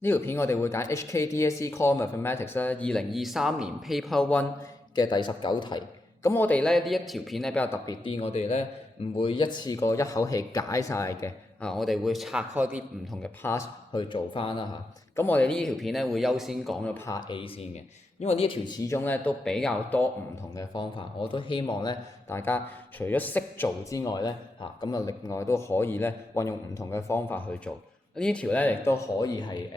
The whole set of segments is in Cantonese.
呢條片我哋會揀 HKDSE Core Mathematics 咧2023年 Paper One 嘅第19題。咁我哋咧呢一條片咧比較特別啲，我哋咧唔會一次過一口氣解晒嘅，我哋會拆開啲唔同嘅 part 去做翻啦嚇。咁我哋呢條片咧會優先講咗 Part A 先嘅，因為呢一條始終咧都比較多唔同嘅方法，我都希望咧大家除咗識做之外咧咁啊另外都可以咧運用唔同嘅方法去做。呢條咧亦都可以係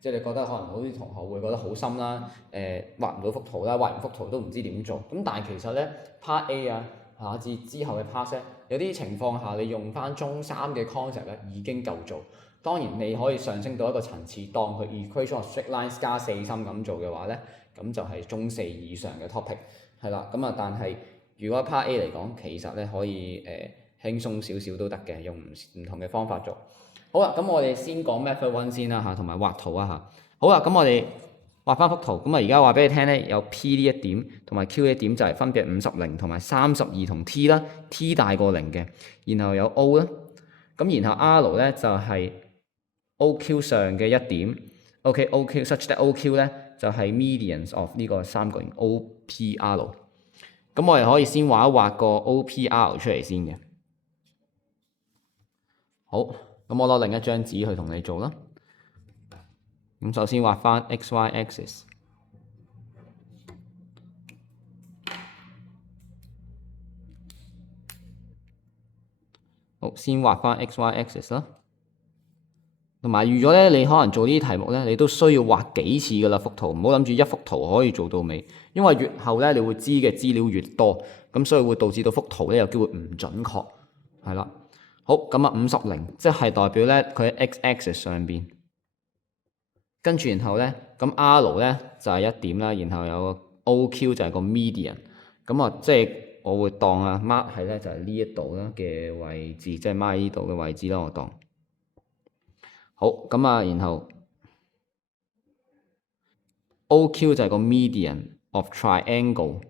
即係你覺得可能好啲同學會覺得好深啦，畫唔到幅圖啦，畫完幅圖都唔知點做。咁但係其實咧 Part A 至之後嘅 part 咧，有啲情況下你用翻中三嘅 concept 咧已經夠做。當然你可以上升到一個層次，當佢 equation of straight lines 加4心咁做嘅話咧，咁就係中四以上嘅 topic 係啦。咁啊，但係如果 Part A 嚟講，其實咧可以輕鬆少少都得嘅，用唔同嘅方法做。好啦，咁我哋先講 method one 先啦嚇，同埋畫圖啊嚇。好啦，咁我哋畫翻幅圖，咁啊而家話俾你聽咧，有 P 呢一點同埋 Q 呢一點就係分別50同埋32同 T 啦 ，T 大過0嘅，然後有 O 啦，咁然後 R 咧就係 OQ 上嘅一點 ，OK，OQ such that OQ 咧就係 medians of 呢個三角形 OPR。咁我哋可以先畫一畫個 OPR 出嚟先嘅。好。咁我攞另一張紙去同你做啦。咁首先畫翻 XY axis。好，先畫翻 XY axis 啦。同埋預咗咧，你可能做呢啲題目咧，你都需要畫幾次噶啦幅圖，唔好諗住一幅圖可以做到尾，因為越後咧你會知嘅資料越多，咁所以會導致到幅圖咧有機會唔準確，係啦。好，咁啊50，即係代表咧佢喺 x-axis 上邊，跟住然後咧，咁 R 咧就係一點啦，然後有個 OQ 就係個 median，咁啊即係我會當啊 mark 係咧就係呢一度啦嘅位置，即係 mark 呢度嘅位置啦，我當。好，咁啊然後 OQ 就係個 median of triangle。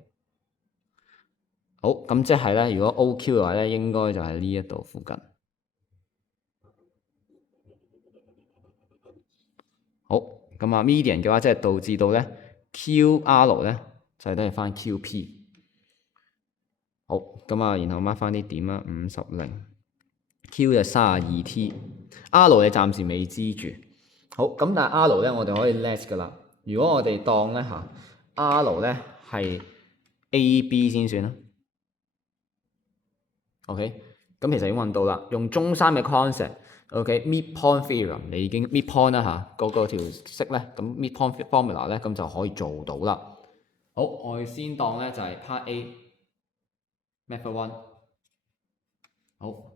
好，咁即係咧，如果 OQ 嘅話咧，應該就係呢一度附近。好，咁啊 median 嘅話，即係導致到咧 QR 咧就係等於翻 QP。好，咁啊，然後 mark 翻啲點啦，50，Q 就32T，R 你暫時未知住。好，咁但係 R 咧，我哋可以 let 噶啦。如果我哋當咧嚇 R 咧係 AB 先算啦。OK， 咁其實已經揾到啦，用中三嘅 concept，OK，midpoint theorem 你已經 midpoint 啦嚇，嗰條式咧，咁 midpoint formula 咧，咁就可以做到啦。好，我哋先當咧就係 part A method one。好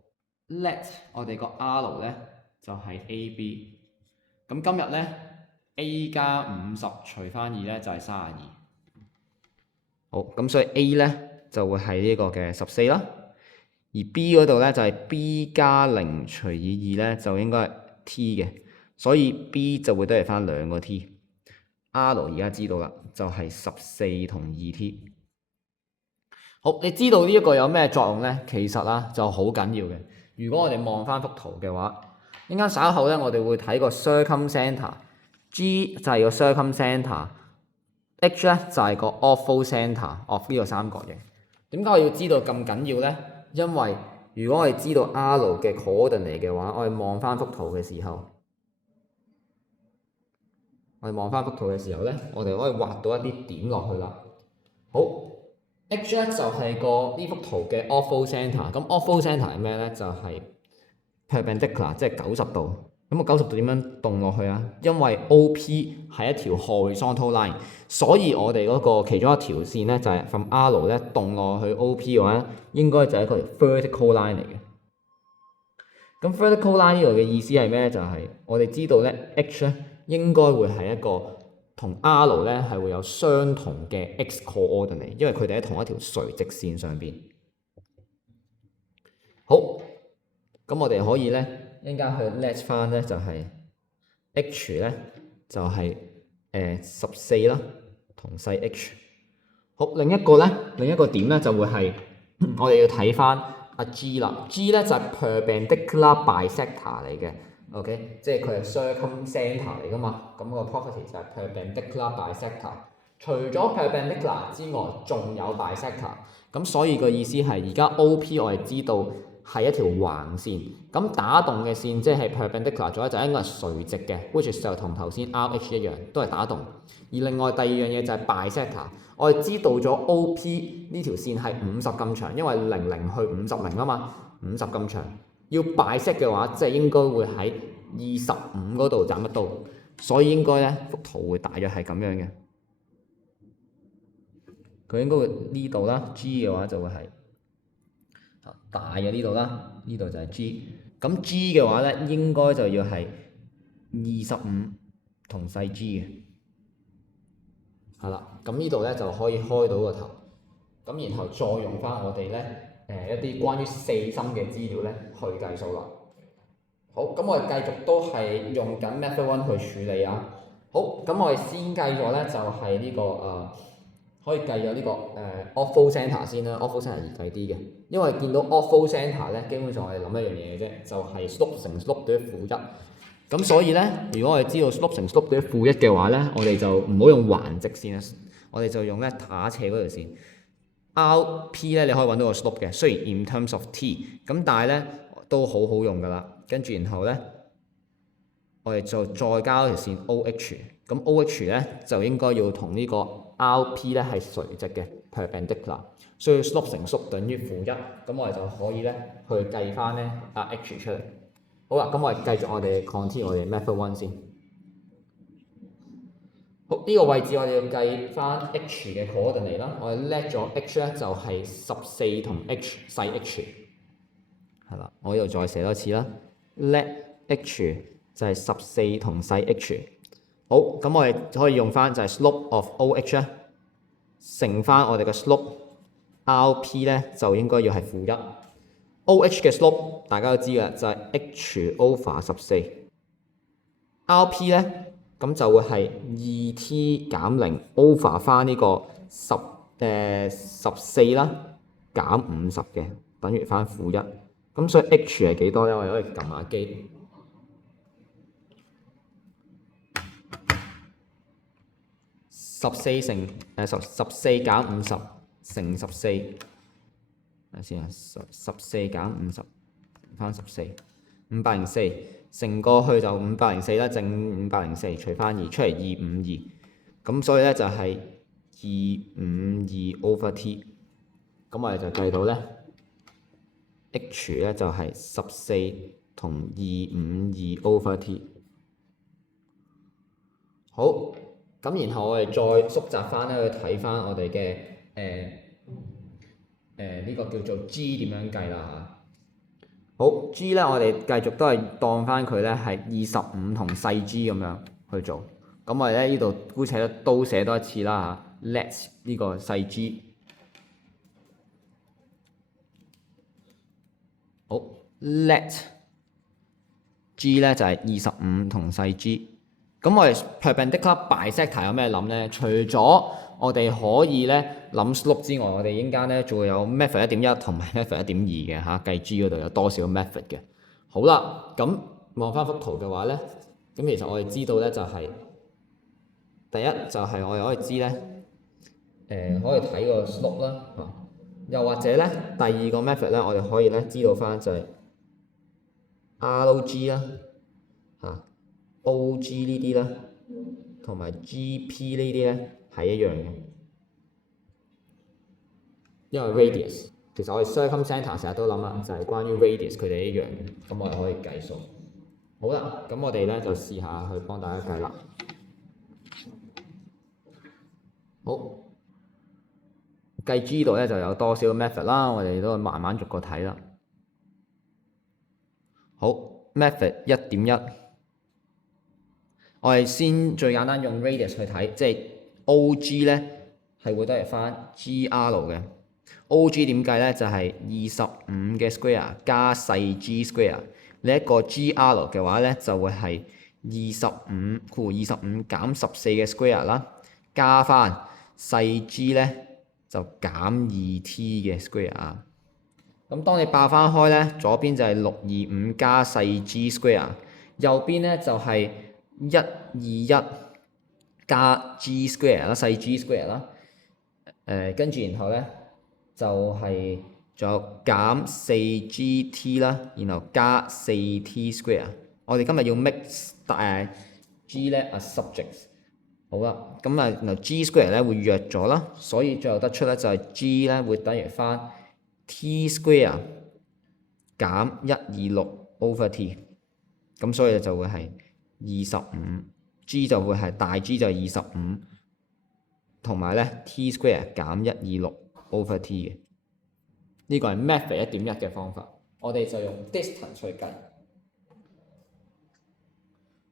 ，let 我哋個 R 咧就係 AB。咁今日咧 A 加50除翻2咧就係32。好，咁所以 A 咧就會係呢個嘅14啦。而 B 嗰度咧就係 B 加0除以2咧就應該係 T 嘅，所以 B 就會得嚟翻2個 T。R 而家知道啦，就係14同2T。好，你知道呢一個有咩作用咧？其實就好緊要嘅。如果我哋望翻幅圖嘅話，陣間稍後咧我哋會睇個 circumcenter，G 就係個 circumcenter，H 咧就係個 ortho center of 呢個三角形。點解我要知道咁緊要咧？因為如果我哋知道 R 嘅 coordinate 嘅話，我哋望翻幅圖嘅時候，咧，我哋可以畫到一啲點落去啦。好 ，H 咧就係個呢幅圖嘅 ortho center。咁 ortho center 係咩咧？就係 perpendicular，即係90度。咁個90度點樣動落去啊？因為 OP 係一條 horizontal line，所以我哋嗰個其中一條線咧就係 from R 咧動落去 OP 嘅話，應該就係一個 vertical line 嚟嘅。咁 vertical line 呢度嘅意思係咩？就係我哋知道咧 H 咧應該會係一個同 R 咧係會有相同嘅 x coordinate，因為佢哋喺同一條垂直線上邊。好，咁我哋可以咧。一陣間去 let 翻咧就係 H 咧就係14啦，同細 H。好，另一個點咧就會係我哋要睇翻阿 G 啦。G 咧就係 perpendicular bisector 嚟嘅。OK，即係佢係 circumcenter 嚟噶嘛，咁個 property 就係 perpendicular bisector。除咗 perpendicular 之外，仲有 bisector。咁所以個意思係而家 OP 我哋知道係一條橫線，咁打動嘅線即係 perpendicular 咗就應該係垂直嘅 ，which is 就同頭先 RH 一樣，都係打動。而另外第二樣嘢就係 bisector，我哋知道咗 OP 呢條線係50咁長，因為00去50啊嘛，50咁長。要bisect嘅話，即係應該會喺25嗰度斬一刀，所以應該咧幅圖會大約係咁樣嘅。佢應該會呢度啦 ，G 嘅話就會係大嘅呢度啦，呢度就係 G。咁 G 嘅話咧，應該就要係25同細 G 嘅，係啦。咁呢度咧就可以開到個頭，咁然後再用翻我哋咧一啲關於四心嘅資料咧去計數啦。好，咁我哋繼續都係用緊 Method 1去處理啊。好，咁我哋先計咗咧就係呢個可以計咗呢個Offal Centre 先啦 ，Offal Centre 易計啲嘅，因為見到 Offal Centre 咧，基本上我哋諗一樣嘢嘅啫，就係 slope 乘 slope 等於負1。咁所以咧，如果我哋知道 slope 乘 slope 等於負1嘅話咧，我哋就唔好用橫直線啊，我哋就用咧打斜嗰條線。RP 咧你可以揾到個 slope 嘅，雖然 in terms of t， 咁但係咧都好好用噶啦。跟住然後咧，我哋就再加一條線 OH， 咁 OH 咧就應該要同呢個 RP 咧係垂直嘅 perpendicular， 所以 slope 乘 slope 等於負1，咁我哋就可以咧去計翻咧RH 出嚟。好啦，咁我哋繼續我哋 continue 我哋 method 1先。好，呢個位置我哋要計翻 H 嘅 coordinate 啦，我哋 let 咗 H 咧就係14同 H 細 H， 係啦，我呢度再寫多次啦 ，let H 就係14同細 H。好，咁我哋可以用翻就係 slope of OH 咧，乘翻我哋嘅 slope RP 咧就應該要係負1。OH 嘅 slope 大家都知嘅就係 H over 14，RP 咧咁就會係2t減0 over 翻呢個14啦，減50嘅，等於翻負1。咁所以 H 係幾多咧？我哋可以撳下機。14減50乘14，睇先啊，14減50翻14，504乘過去就504啦，正504除翻2出嚟252，咁所以咧就係252 over t， 咁我哋就計到咧 H 咧就係14同252 over t。好。咁然後我哋再縮窄翻咧，去睇翻我哋嘅呢個叫做 G 點樣計啦嚇。好 G 咧，我哋繼續都係當翻佢咧係25同細 G 咁樣去做。咁我哋咧呢度姑且都寫多一次啦嚇 ，let 呢個細 G。好 let G 咧就係25同細 G。咁我哋 perpendicular bisector 有咩諗咧？除咗我哋可以咧諗 slope 之外，我哋陣間咧仲會有 method 1.1同埋 method 1.2嘅嚇，計 G 嗰度有多少個 method 嘅。好啦，咁望翻幅圖嘅話咧，咁其實我哋知道咧就係、第一就係我哋可以知咧，可以睇個 slope 啦嚇，又或者咧第二個 method 咧，我哋可以咧知道翻就係 RG 啦嚇。OG 呢啲啦，同埋 GP 呢啲咧係一樣嘅，因為 radius 其實我哋 circumcenter 成日都諗啦，就係關於 radius 佢哋一樣嘅，咁我哋可以計數。好啦，咁我哋咧就試下去幫大家計啦。好，計 G 度咧就有多少個 method 啦，我哋都慢慢逐個睇啦。好 ，method 1.1。我哋先最簡單用 radius 去睇，即係 OG 咧係會得嚟翻 GR 嘅。OG 點計咧？就係25嘅 square 加細 G square。呢一個 GR 嘅話咧，就會係25減14嘅 square 啦，加翻細 G 咧就減2t 嘅 square 啊。咁當你爆翻開咧，左邊就係625加細 G square。右邊咧就係121加 g square 啦，細 g square 啦。跟住然後咧就係仲有減 4gt 啦，然後加 4t square。我哋今日要 make g 咧 a subject。好啦，咁然後 g square 咧會弱咗啦，所以最後得出咧就係 g 咧會等於翻 t square 減126 over t。咁所以就會係25，g 就會係大 G 就係25，同埋咧 t square 減126 over t 嘅。呢個係 method 1.1嘅方法，我哋就用 distance 去計。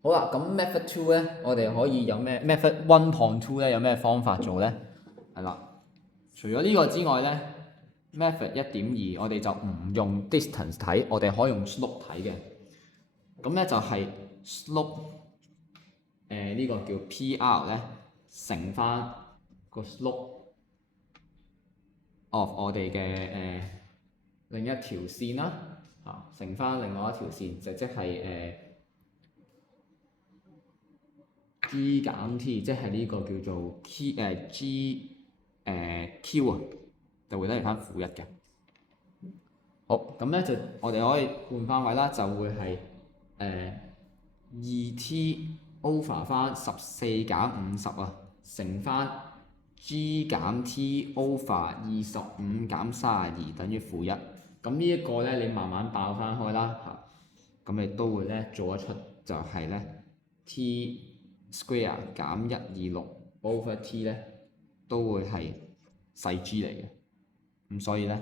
好啦，咁 method 2咧，我哋可以有咩 method 1.2咧有咩方法做咧？係啦，除咗呢個之外咧 ，method 1.2我哋就唔用 distance 睇，我哋可以用 slope 睇嘅。咁咧就係 slope 呢個叫 PR 咧乘翻個 slope of 我哋嘅另一條線啦，乘翻另外一條線就即係g 減 t， 即係呢個叫做 Q 啊，就會等於翻負1嘅。好，咁咧就我哋可以換翻位啦，就會係2t over 翻14減50啊，乘翻 g 減 t over 25減32等於負1。咁呢一個咧，你慢慢爆翻開啦嚇，咁你都會咧做得出，就係咧 t square 減126 over t 咧都會係細 g 嚟嘅。咁所以咧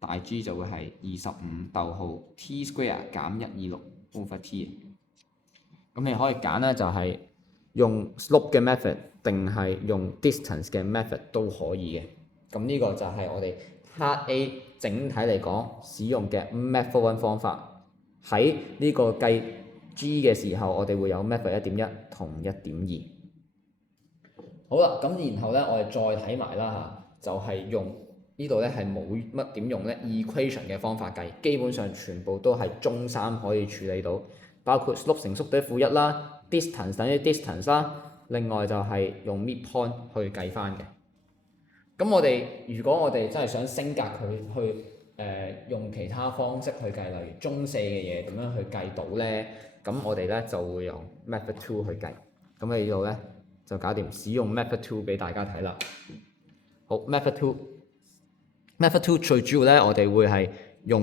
大 G 就會係25逗號 t square 減126 over t。咁你可以揀咧，就係用 slope 嘅 method 定係用 distance 嘅 method 都可以嘅。咁呢個就係我哋 Part A 整體嚟講使用嘅 method 1方法。喺呢個計 G 嘅時候，我哋會有 method 1.1同1.2。好啦，咁然後咧，我哋再睇埋啦嚇，就係用呢度咧係冇乜點用咧 equation 嘅方法計，基本上全部都係中3可以處理到。包括 slope 乘縮等於負1啦 ，distance 等於 distance 啦，另外就係用 midpoint 去計翻嘅。咁如果我哋真係想升格佢去用其他方式去計，例如中4嘅嘢點樣去計到咧？咁我哋咧就會用 method 2去計。咁喺呢度咧就搞掂，使用 method 2俾大家睇啦。好 ，method 2最主要咧，我哋會係用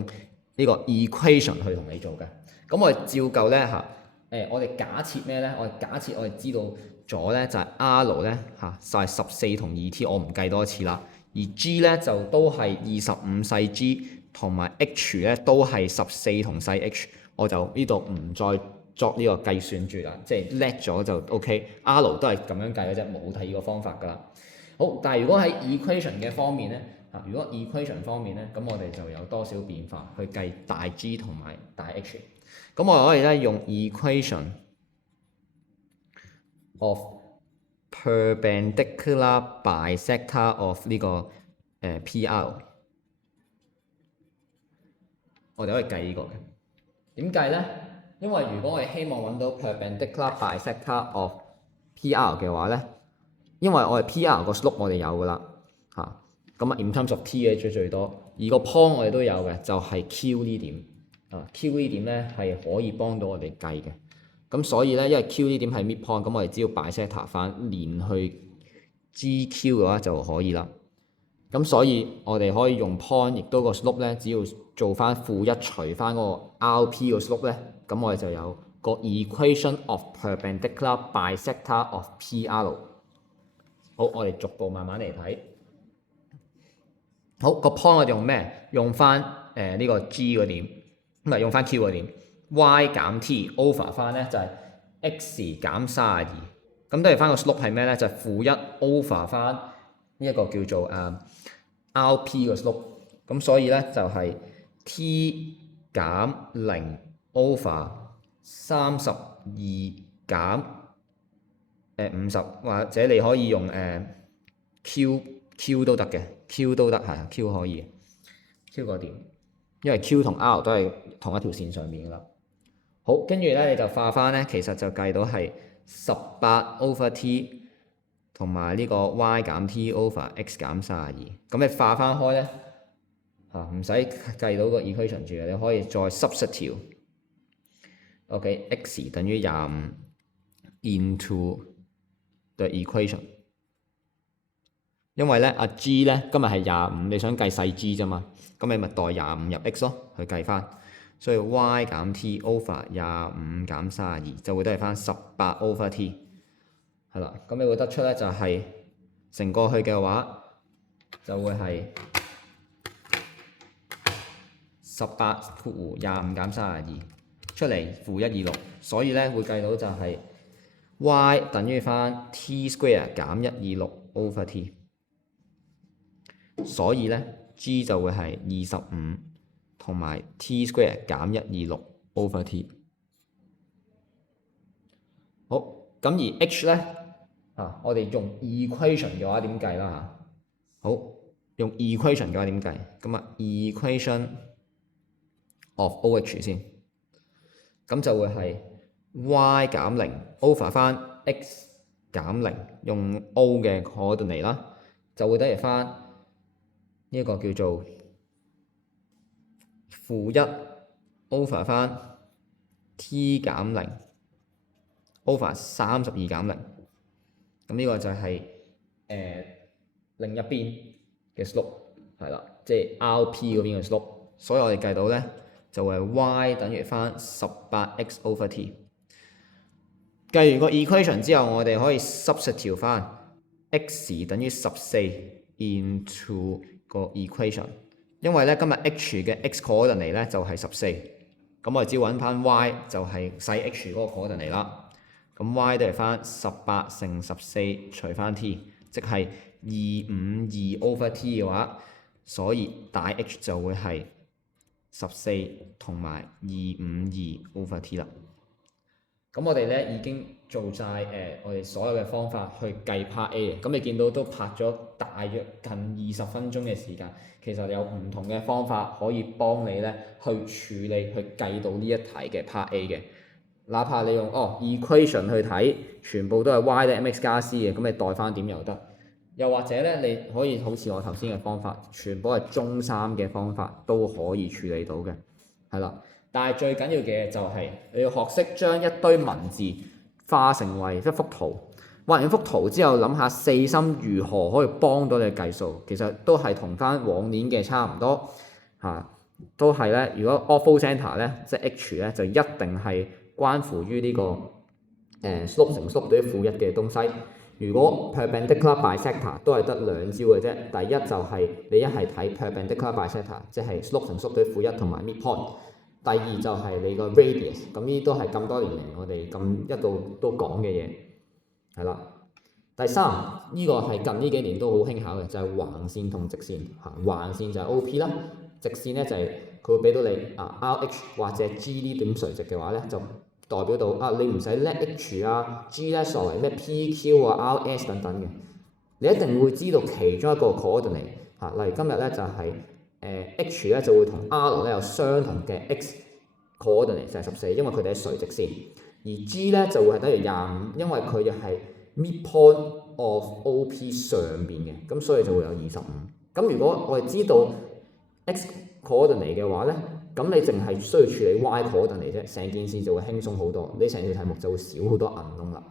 呢個 equation 去同你做嘅。咁我哋照舊咧我哋假設咩咧？我哋假設我哋知道咗咧就係 R 咧就係14同2t，我唔計多一次啦。而 G 咧就都係25細 g， 同埋 H 咧都係14同細 h， 我就呢度唔再作呢個計算住啦，即係叻咗就 OK。R 都係咁樣計嘅啫，冇第二個方法㗎啦。好，但係如果喺 equation 嘅方面咧咁我哋就有多少變化去計大 G 同埋大 H。咁我哋可以咧用 equation of perpendicular bisector of 呢個PR， 我哋可以計呢個嘅。點計咧？因為如果我哋希望揾到 perpendicular bisector of PR 嘅話咧，因為我哋 PR 個 slope 我哋有㗎啦咁in terms of t 嘅最多，而個 point 我哋都有嘅，就係 Q 呢點。Q 呢點咧係可以幫到我哋計嘅。咁所以咧，因為 Q 呢點係 midpoint，咁我哋只要bisector翻連去 GQ 嘅話就可以啦。咁所以我哋可以用 point， 亦都個 slope 咧，只要做翻負1除翻嗰個 RP 個 slope 咧，咁我哋就有個 equation of perpendicular bisector of PR。好，我哋逐步慢慢嚟睇。好，個 point 我哋用咩？用翻呢個 G 個點，唔係用翻 Q 個點。y 減 t over 翻咧就係 x 減32，咁等於翻個 slope 係咩咧？就係負1 over 翻呢一個叫做RP 個 slope， 咁所以咧就係 t 減0 over 32減50，或者你可以用Q 都得嘅 ，Q 都得係 Q 可以 ，Q 個點，因為 Q 同 R 都係同一條線上面噶啦。好，好，跟住咧你就化翻咧，其實就計到係18/t 同埋呢個 y 減 t over x 減32。咁你化翻開咧唔使計到個 equation 住嘅，你可以再 substitute。OK，x 等於25 into the equation。因為咧g 咧今日係25，你想計細 g 啫嘛，咁你咪代25入 x 咯，去計翻。所以 y 減 t over 25減32就會得翻18/t， 係啦。咁你會得出咧就係乘過去嘅話，就會係18/25減32出嚟-126，所以咧會計到就係 y 等於翻 t square 減126/t， 所以咧 g 就會係25同埋 t square 減126/t。好，咁而 h 咧我哋用 equation 嘅話點計啦好，用 equation 嘅話點計？咁equation of OH 先，咁就會係 y 減0 over 翻 x 減0，用 O 嘅 coordinate 啦，就會得嚟翻呢一個叫做-1 over 翻 t 減0 over 32減0，咁呢個就係另一邊嘅 slope 係啦，即係 RP 嗰邊嘅 slope， 所以我哋計到咧就係 y 等於翻18x/t。計完個 equation 之後，我哋可以 substitute 翻 x 等於14 into 個 equation。因為咧今日 h 嘅 x coordinate 咧就係14，咁我哋只要揾翻 y 就係細 h 嗰個 coordinate 啦。咁 y 都係翻18乘14除翻 t， 即係252/t 嘅話，所以大 H 就會係14同埋252/t 啦。咁我哋咧已經做晒我哋所有嘅方法去計 part A 嘅，咁你見到都拍咗大約近20分鐘嘅時間，其實有唔同嘅方法可以幫你咧去處理去計到呢一題嘅 part A 嘅。哪怕你用equation 去睇，全部都係 y 等 mx 加 c 嘅，咁你代翻點又得。又或者咧，你可以好似我頭先嘅方法，全部係中三嘅方法都可以處理到嘅，係啦。但係最緊要嘅就係你要學識將一堆文字化成為一幅圖，畫完幅圖之後，諗下四心如何可以幫到你計數，其實都係同翻往年嘅差唔多都係咧。如果 ortho centre 咧，即係 h 咧，就一定係關乎於呢個slope 乘 slope 等於-1嘅東西。如果 perpendicular bisector 都係得兩招嘅啫。第一就係你一係睇 perpendicular bisector， 即係 slope 乘 slope 等於-1同埋 midpoint。第二就係你個 radius， 咁呢啲都係咁多年嚟我哋咁一路都講嘅嘢，係啦。第三呢個係近呢幾年都好興考嘅，就係橫線同直線。橫線就係 OP 啦，直線咧就係佢會俾到你RH 或者 G 呢點垂直嘅話咧，就代表到你唔使叻 H G 咧作為咩 PQ RS 等等嘅，你一定會知道其中一個 coordinate。例如今日咧就係H 咧就會同 R 咧有相同嘅 x coordinate 就係14，因為佢哋係垂直線。而 G 咧就會係等於25，因為佢又係 midpoint of OP 上邊嘅，咁所以就會有25。咁如果我哋知道 x coordinate 嘅話咧，咁你淨係需要處理 y coordinate 啫，成件事就會輕鬆好多，你成條題目就會少好多銀窿啦。